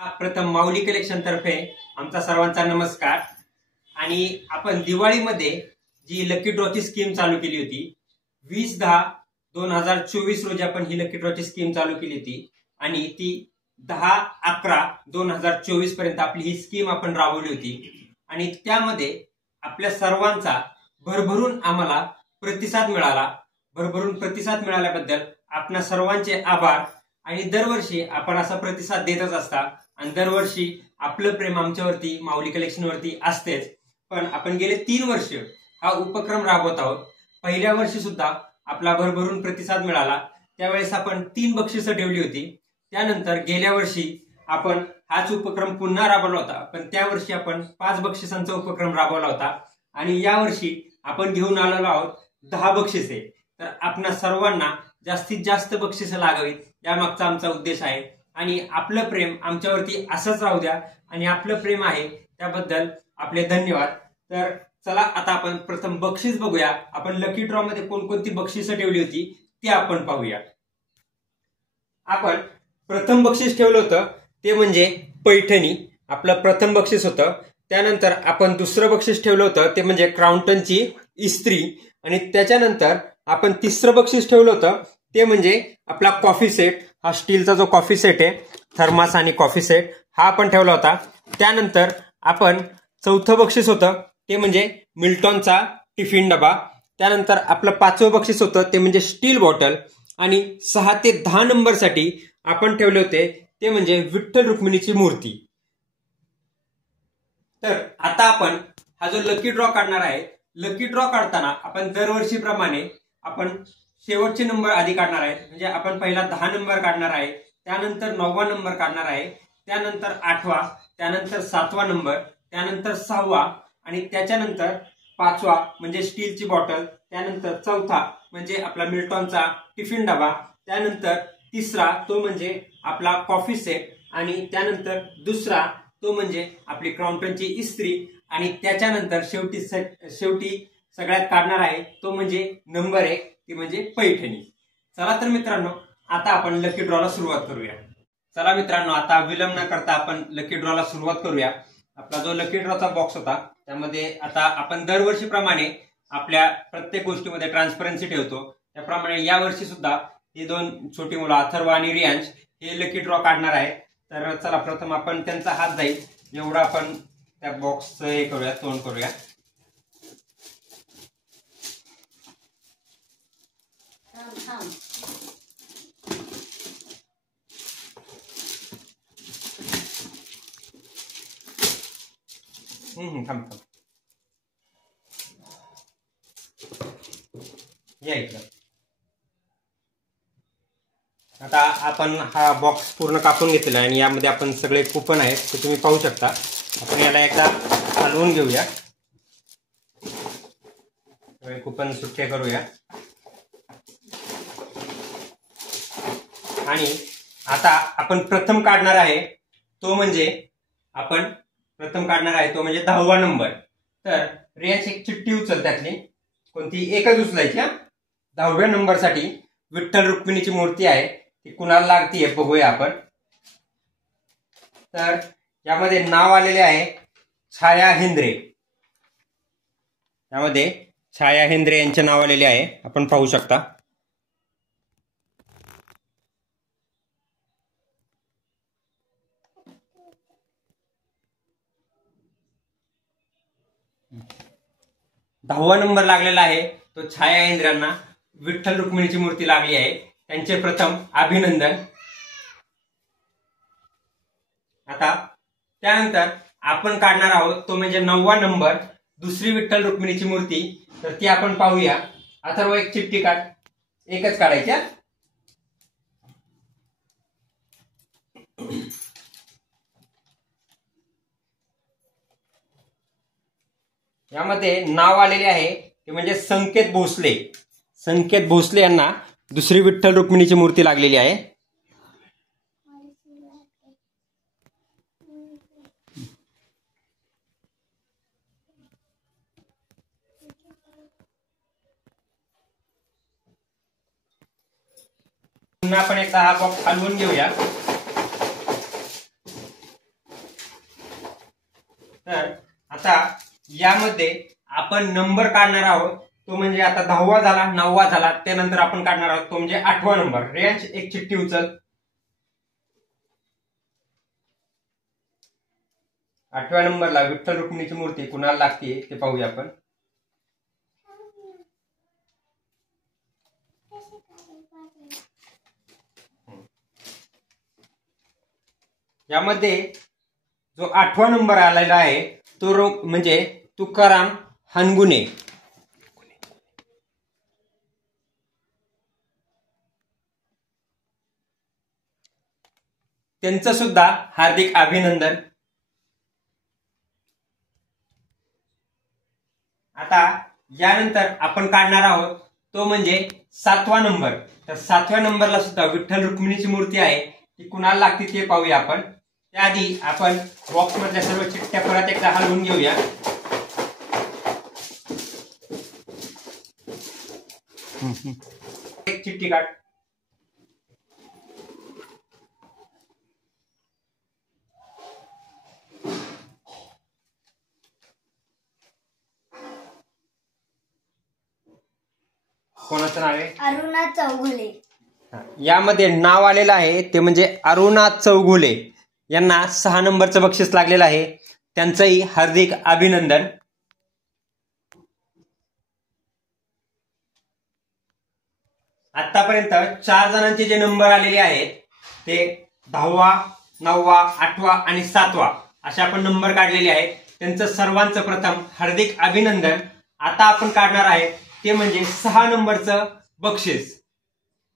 प्रथम माऊली कलेक्शन तर्फे आमचा सर्वांचा नमस्कार। आणि आपण दिवाळीमध्ये जी लकी ड्रॉची स्कीम चालू केली होती 20/10/2024 रोजी आपण ही लकी ड्रॉची स्कीम चालू केली होती आणि ती 10/11/2024 पर्यंत आपली ही स्कीम आपण राबवली होती आणि त्यामध्ये आपल्या सर्वांचा भरभरून आम्हाला प्रतिसाद मिळाला। भरभरून प्रतिसाद मिळाल्याबद्दल आपणा सर्वांचे आभार। आणि दरवर्षी आपण असा प्रतिसाद देतच असता आणि दरवर्षी आपलं प्रेम आमच्यावरती माऊली कलेक्शन वरती असतेच। पण आपण गेले 3 वर्ष हा उपक्रम राबवत आहोत। पहिल्या वर्षी सुद्धा आपला भरभरून प्रतिसाद मिळाला, त्यावेळेस आपण 3 बक्षिसं ठेवली होती। त्यानंतर गेल्या वर्षी आपण हाच उपक्रम पुन्हा राबवला होता, पण त्या वर्षी आपण 5 बक्षिसांचा उपक्रम राबवला होता आणि या वर्षी आपण घेऊन आलेलो आहोत 10 बक्षिसे। तर आपणा सर्वांना जास्तीत जास्त बक्षिसं लागावीत यामागचा आमचा उद्देश आहे आणि आपलं प्रेम आमच्यावरती असंच राहू द्या आणि आपलं प्रेम आहे त्याबद्दल आपले धन्यवाद। तर चला आता आपण प्रथम बक्षीस बघूया। आपण लकी ड्रॉ मध्ये कोणकोणती बक्षिसं ठेवली होती ते आपण पाहूया। आपण प्रथम बक्षीस ठेवलं होतं ते म्हणजे पैठणी, आपलं प्रथम बक्षीस होतं। त्यानंतर आपण दुसरं बक्षीस ठेवलं होतं ते म्हणजे क्राउंटनची इस्त्री आणि त्याच्यानंतर आपण तिसरं बक्षीस ठेवलं होतं ते म्हणजे आपला कॉफी सेट। हा स्टीलचा जो कॉफी सेट आहे, थर्मास आणि कॉफी सेट, हा आपण ठेवला होता। त्यानंतर आपण चौथं बक्षीस होतं ते म्हणजे मिल्टॉनचा टिफिन डबा। त्यानंतर आपलं 5वं बक्षीस होतं ते म्हणजे स्टील बॉटल आणि 6 ते 10 नंबरसाठी आपण ठेवले होते ते म्हणजे विठ्ठल रुक्मिणीची मूर्ती। तर आता आपण हा जो लकी ड्रॉ काढणार आहे, लकी ड्रॉ काढताना आपण दरवर्षीप्रमाणे आपण शेवटचे नंबर आधी काढणार आहे। म्हणजे आपण पहिला 10 नंबर काढणार आहे, त्यानंतर 9वा नंबर काढणार आहे, त्यानंतर 8वा, त्यानंतर 7वा नंबर, त्यानंतर 6वा आणि त्याच्यानंतर 5वा म्हणजे स्टीलची बॉटल, त्यानंतर 4था म्हणजे आपला मिल्टॉनचा टिफिन डबा, त्यानंतर 3रा तो म्हणजे आपला कॉफी सेट आणि त्यानंतर 2रा तो म्हणजे आपली क्राउंटनची इस्त्री आणि त्याच्यानंतर शेवटी सगळ्यात काढणार आहे तो म्हणजे नंबर 1 ती म्हणजे पैठणी। चला तर मित्रांनो आता आपण लकी ड्रॉला सुरुवात करूया। चला मित्रांनो आता विलंब न करता आपण लकी ड्रॉला सुरुवात करूया। आपला जो लकी ड्रॉचा बॉक्स होता त्यामध्ये आता आपण दरवर्षीप्रमाणे आपल्या प्रत्येक गोष्टीमध्ये ट्रान्सपरन्सी ठेवतो, त्याप्रमाणे या वर्षी सुद्धा हे 2 छोटी मुलं अथर्व आणि रियांश हे लकी ड्रॉ काढणार आहे। तर चला प्रथम आपण त्यांचा हात जाईल एवढा आपण त्या बॉक्सचं हे करूया, तोंड करूया। थांब या इकडं। आता आपण हा बॉक्स पूर्ण कापून घेतलेला आहे आणि यामध्ये आपण सगळे कुपन आहेत ते तुम्ही पाहू शकता। आपण याला एकदा हलवून घेऊया, सगळे कुपन सुट्टे करूया आणि आता आपण प्रथम काढणार आहे तो म्हणजे 10वा नंबर। तर रियांश एक चिठ्ठी उचल, त्यातली कोणती एकच उचलायची। 10व्या नंबरसाठी विठ्ठल रुक्मिणीची मूर्ती आहे, ती कुणाला लागतीये बघूया आपण। तर यामध्ये नाव आलेले आहे छाया हेंद्रे, यामध्ये छाया हेंद्रे यांचे नाव आलेले आहे, आपण पाहू शकता। दहावा नंबर लागलेला आहे तो छाया हेंद्रेंना विठ्ठल रुक्मिणीची मूर्ती लागली आहे, त्यांचे प्रथम अभिनंदन। आता त्यानंतर आपण काढणार आहोत तो म्हणजे 9वा नंबर, दुसरी विठ्ठल रुक्मिणीची मूर्ती। तर ती आपण पाहूया। अथर्व एक चिठ्ठी काढ, एकच काढायची। यामध्ये नाव आलेले आहे ते म्हणजे संकेत भोसले। संकेत भोसले यांना दुसरी विठ्ठल रुक्मिणीची मूर्ती लागलेली आहे। पुन्हा आपण एकदा हा बॉक्स हलवून घेऊया। तर आता यामध्ये आपण नंबर काढणार आहोत, तो म्हणजे आता 10वा झाला, 9वा झाला, त्यानंतर आपण काढणार आहोत तो म्हणजे 8वा नंबर. रेंज एक चिठ्ठी उचल. 8व्या नंबरला विठ्ठल रुक्मिणीची मूर्ती कुणाला लागते ते पाहूया आपण. यामध्ये जो 8वा नंबर आलेला आहे तो म्हणजे तुकाराम हनगुणे. त्यांचं सुद्धा हार्दिक अभिनंदन. आता यानंतर आपण काढणार आहोत तो म्हणजे 7वा नंबर. तर 7व्या नंबरला सुद्धा विठ्ठल रुक्मिणीची मूर्ती आहे, ती कुणाला लागते ते पाहूया आपण. त्याआधी आपण बॉक्स मधल्या सर्व चिठ्ठ्या परत एकदा हलवून घेऊया. एक चिठ्ठी काढ. कोणाचं नाव आहे? अरुणा चौगुले. यामध्ये नाव आलेलं आहे ते म्हणजे अरुणा चौगुले यांना 6 नंबरचं बक्षीस लागलेलं आहे. त्यांचंही हार्दिक अभिनंदन. आतापर्यंत 4 जणांचे जे नंबर आलेले आहेत ते 10वा, 9वा, 8वा आणि 7वा असे आपण नंबर काढलेले आहेत. त्यांचं सर्वांचं प्रथम हार्दिक अभिनंदन. आता आपण काढणार आहे ते म्हणजे 6 नंबरचं बक्षीस.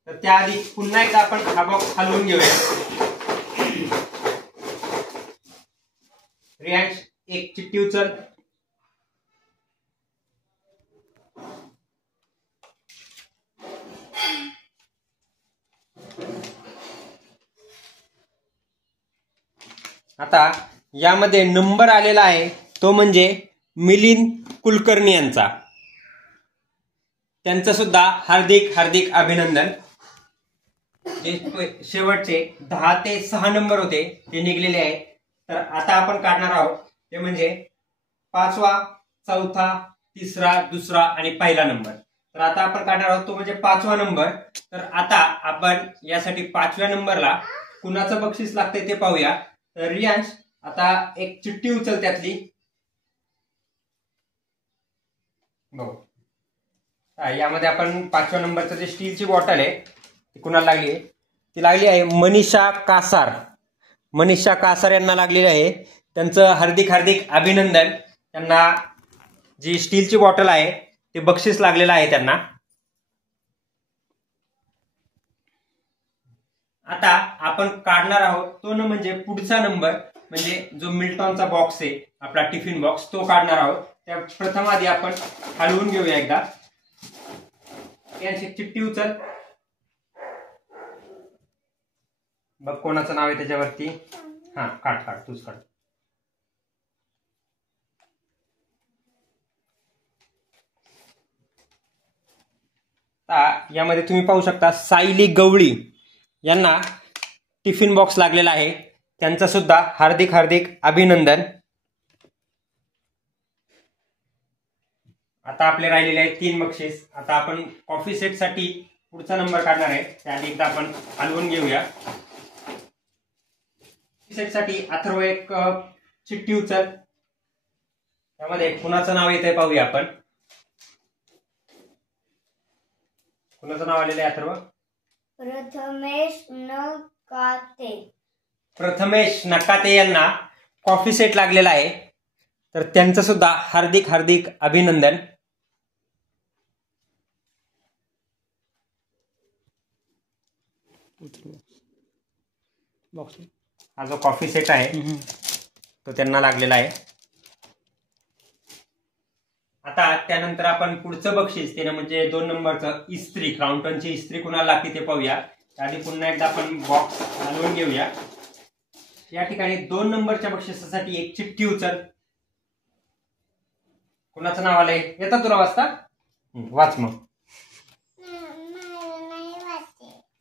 तर त्याआधी पुन्हा एकदा आपण हा बॉक्स हलवून घेऊया. रियांश एक चिठ्ठी उचल. आता यामध्ये नंबर आलेला आहे तो म्हणजे मिलिंद कुलकर्णी यांचा. त्यांचं सुद्धा हार्दिक हार्दिक अभिनंदन. जे शेवटचे 10 ते 6 नंबर होते ते निघलेले आहेत. तर आता आपण काढणार आहोत ते म्हणजे 5वा, 4था, 3रा, 2रा आणि 1ला नंबर. तर आता आपण काढणार आहोत तो म्हणजे 5वा नंबर. तर आता आपण यासाठी 5व्या नंबरला कुणाचं बक्षीस लागतंय ते पाहूया. तर रियांश आता एक चिठ्ठी उचल त्यातली. बघू यामध्ये आपण 5व्या नंबरचं जे स्टीलची बॉटल आहे ती कुणाला लागली आहे? ती लागली आहे मनीषा कासार. मनीषा कासार यांना लागलेली आहे. त्यांचं हार्दिक हार्दिक अभिनंदन. त्यांना जी स्टीलची बॉटल आहे ते बक्षीस लागलेलं आहे त्यांना. आता आपण काढणार आहोत तो न म्हणजे पुढचा नंबर म्हणजे जो मिल्टॉनचा बॉक्स आहे आपला टिफिन बॉक्स तो काढणार आहोत. त्या प्रथम आधी आपण हलवून घेऊया एकदा. यांची चिठ्ठी उचल. बघ कोणाचं नाव आहे त्याच्यावरती. हा काढ काढ तूच काढ. यामध्ये तुम्ही पाहू शकता सायली गवळी यांना टिफिन बॉक्स लागलेला आहे. त्यांचं सुद्धा हार्दिक हार्दिक अभिनंदन. आता आपले राहिलेले आहेत 3 बक्षीस. आता आपण कॉफी सेट साठी पुढचा नंबर काढणार आहे. त्याआधी एकदा आपण हलवून घेऊया. सेट साठी अथर्व एक चिठ्ठी उचल. त्यामध्ये कुणाचं नाव येतंय पाहूया आपण. कुणाचं नाव आलेलं आहे अथर्व? प्रथमेश नकाते. प्रथमेश नकाते यांना कॉफी सेट लागलेला आहे. तर त्यांचं सुद्धा हार्दिक हार्दिक अभिनंदन. हा जो कॉफी सेट आहे तो त्यांना लागलेला आहे. आता त्यानंतर आपण पुढचं बक्षीस ते म्हणजे 2 नंबरचं इस्त्री, क्राउंटनची इस्त्री कुणाला लागते ते पाहूया. त्याआधी पुन्हा एकदा आपण बॉक्स हलवून घेऊया. या ठिकाणी 2 नंबरच्या बक्षिसासाठी एक चिठ्ठी उचल. कुणाचं नाव आलंय? येतं तुला वाचता? वाच मग.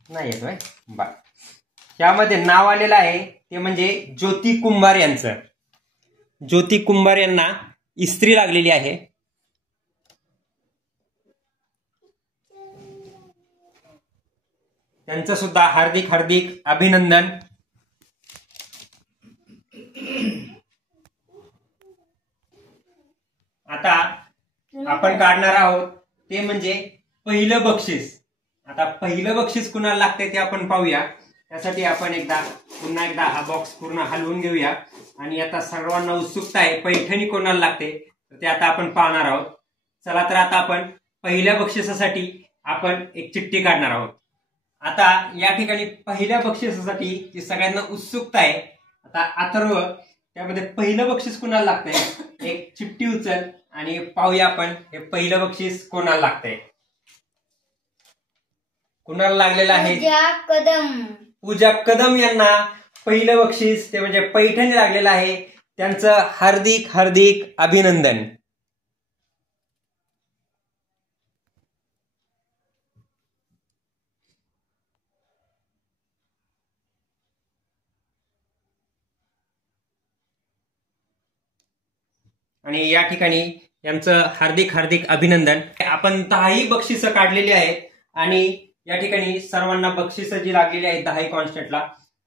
नाही येतोय बा. यामध्ये नाव आलेलं आहे ते म्हणजे ज्योती कुंभार यांचं. ज्योती कुंभार यांना इस्त्री लागलेली आहे. त्यांचं सुद्धा हार्दिक हार्दिक अभिनंदन. आता आपण काढणार आहोत ते म्हणजे पहिलं बक्षीस. आता पहिलं बक्षीस कुणाला लागतंय ते आपण पाहूया. त्यासाठी आपण पुन्हा एकदा हा बॉक्स पूर्ण हलवून घेऊया. आणि आता सर्वांना उत्सुकता आहे पैठणी कोणाला लागते ते आता आपण पाहणार आहोत. चला तर आता आपण पहिल्या बक्षिसासाठी आपण एक चिठ्ठी काढणार आहोत. आता या ठिकाणी पहिल्या बक्षिसासाठी जी सगळ्यांना उत्सुकता आहे. आता अथर्व त्यामध्ये पहिलं बक्षीस कुणाला लागतंय एक चिठ्ठी उचल आणि पाहूया आपण हे पहिलं बक्षीस कोणाला लागतंय. कुणाला लागलेलं आहे? पूजा कदम यांना पहिलं बक्षीस ते म्हणजे पैठणी लागलेलं आहे. त्यांचं हार्दिक हार्दिक अभिनंदन. आणि या ठिकाणी यांचं हार्दिक हार्दिक अभिनंदन. आपण 10 बक्षिसं काढलेली आहेत आणि या ठिकाणी सर्वांना बक्षिसं जी लागलेली आहेत 10 कॉन्स्टंटला,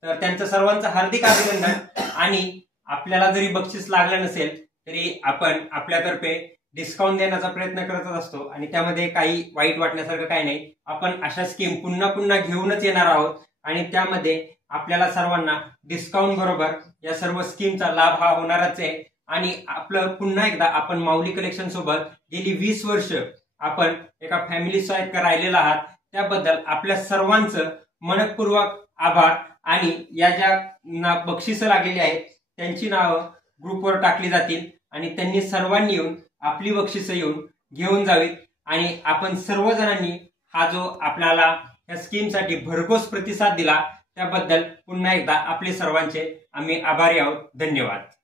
तर त्यांचं सर्वांचं हार्दिक अभिनंदन. आणि आपल्याला जरी बक्षीस लागलं नसेल तरी आपण आपल्यातर्फे डिस्काउंट देण्याचा प्रयत्न करतच असतो आणि त्यामध्ये काही वाईट वाटण्यासारखं काही नाही. आपण अशा स्कीम पुन्हा पुन्हा घेऊनच येणार आहोत आणि त्यामध्ये आपल्याला सर्वांना डिस्काउंट बरोबर या सर्व स्कीमचा लाभ हा होणारच आहे. आणि आपलं पुन्हा एकदा आपण माऊली कलेक्शन सोबत गेली 20 वर्ष आपण एका फॅमिली सहाय्यक राहिलेला आहात. त्याबद्दल आपल्या सर्वांचं मनपूर्वक आभार. आणि या ज्या बक्षिसं लागलेली आहेत त्यांची नावं ग्रुपवर टाकली जातील आणि त्यांनी सर्वांनी येऊन आपली बक्षिसं घेऊन जावीत. आणि आपण सर्वजणांनी हा जो आपल्याला या स्कीमसाठी भरघोस प्रतिसाद दिला त्याबद्दल पुन्हा एकदा आपले सर्वांचे आम्ही आभारी आहोत. धन्यवाद.